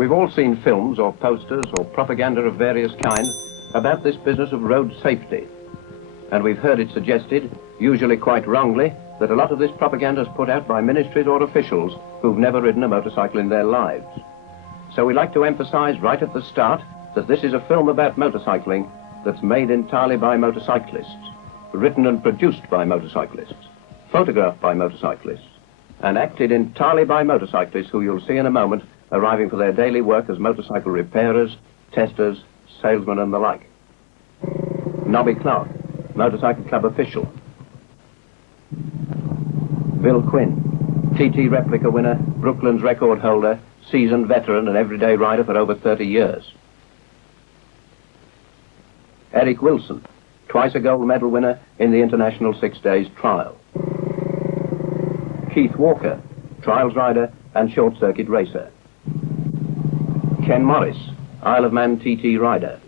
We've all seen films or posters or propaganda of various kinds about this business of road safety. And we've heard it suggested, usually quite wrongly, that a lot of this propaganda is put out by ministries or officials who've never ridden a motorcycle in their lives. So we like to emphasize right at the start that this is a film about motorcycling that's made entirely by motorcyclists, written and produced by motorcyclists, photographed by motorcyclists, and acted entirely by motorcyclists who you'll see in a moment arriving for their daily work as motorcycle repairers, testers, salesmen and the like. Nobby Clark, Motorcycle Club official. Bill Quinn, TT replica winner, Brooklands record holder, seasoned veteran and everyday rider for over 30 years. Eric Wilson, twice a gold medal winner in the International 6 Days Trial. Keith Walker, trials rider and short circuit racer. Ken Morris, Isle of Man TT rider.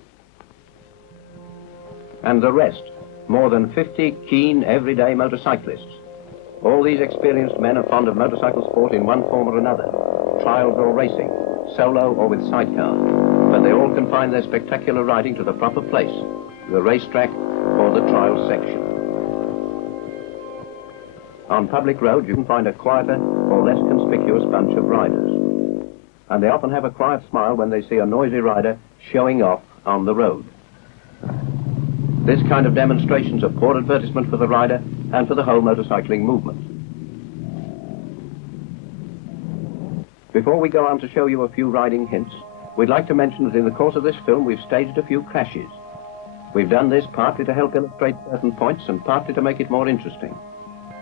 And the rest, more than 50 keen everyday motorcyclists. All these experienced men are fond of motorcycle sport in one form or another, trials or racing, solo or with sidecar, but they all confine their spectacular riding to the proper place, the racetrack or the trial section. On public roads you can find a quieter or less conspicuous bunch of riders, and they often have a quiet smile when they see a noisy rider showing off on the road. This kind of demonstration's a poor advertisement for the rider and for the whole motorcycling movement. Before we go on to show you a few riding hints, we'd like to mention that in the course of this film we've staged a few crashes. We've done this partly to help illustrate certain points and partly to make it more interesting.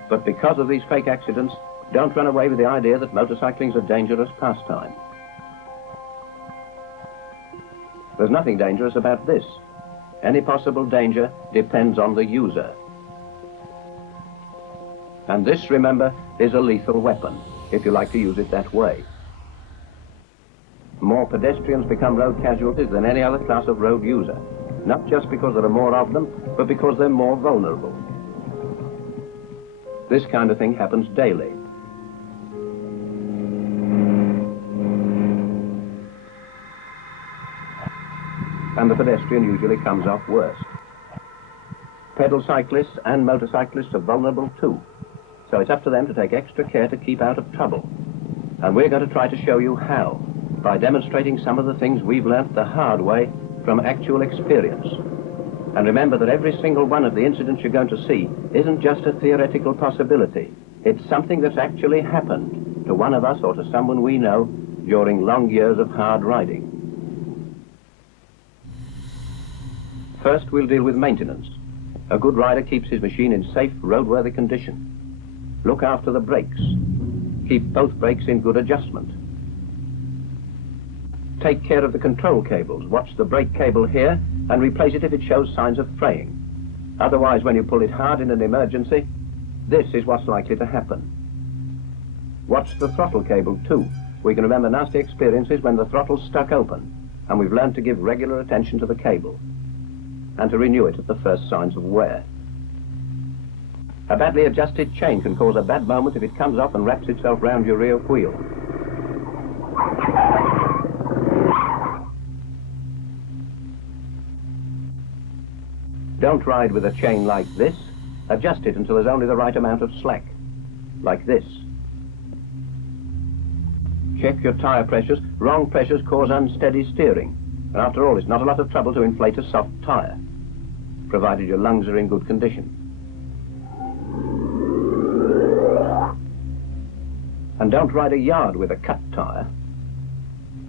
But because of these fake accidents, don't run away with the idea that motorcycling's a dangerous pastime. There's nothing dangerous about this. Any possible danger depends on the user. And this, remember, is a lethal weapon, if you like to use it that way. More pedestrians become road casualties than any other class of road user, not just because there are more of them, but because they're more vulnerable. This kind of thing happens daily. And the pedestrian usually comes off worst. Pedal cyclists and motorcyclists are vulnerable too, so it's up to them to take extra care to keep out of trouble. And we're going to try to show you how, by demonstrating some of the things we've learnt the hard way from actual experience. And remember that every single one of the incidents you're going to see isn't just a theoretical possibility. It's something that's actually happened to one of us or to someone we know during long years of hard riding. First, we'll deal with maintenance. A good rider keeps his machine in safe, roadworthy condition. Look after the brakes. Keep both brakes in good adjustment. Take care of the control cables. Watch the brake cable here and replace it if it shows signs of fraying. Otherwise, when you pull it hard in an emergency, this is what's likely to happen. Watch the throttle cable too. We can remember nasty experiences when the throttle's stuck open, and we've learned to give regular attention to the cable and to renew it at the first signs of wear. A badly adjusted chain can cause a bad moment if it comes off and wraps itself round your rear wheel. Don't ride with a chain like this. Adjust it until there's only the right amount of slack, like this. Check your tyre pressures. Wrong pressures cause unsteady steering. And after all, it's not a lot of trouble to inflate a soft tyre, provided your lungs are in good condition. And don't ride a yard with a cut tyre.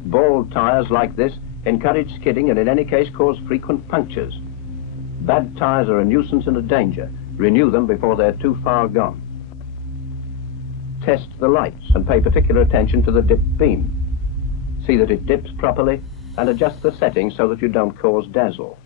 Bald tyres like this encourage skidding and in any case cause frequent punctures. Bad tyres are a nuisance and a danger. Renew them before they're too far gone. Test the lights and pay particular attention to the dip beam. See that it dips properly and adjust the settings so that you don't cause dazzle.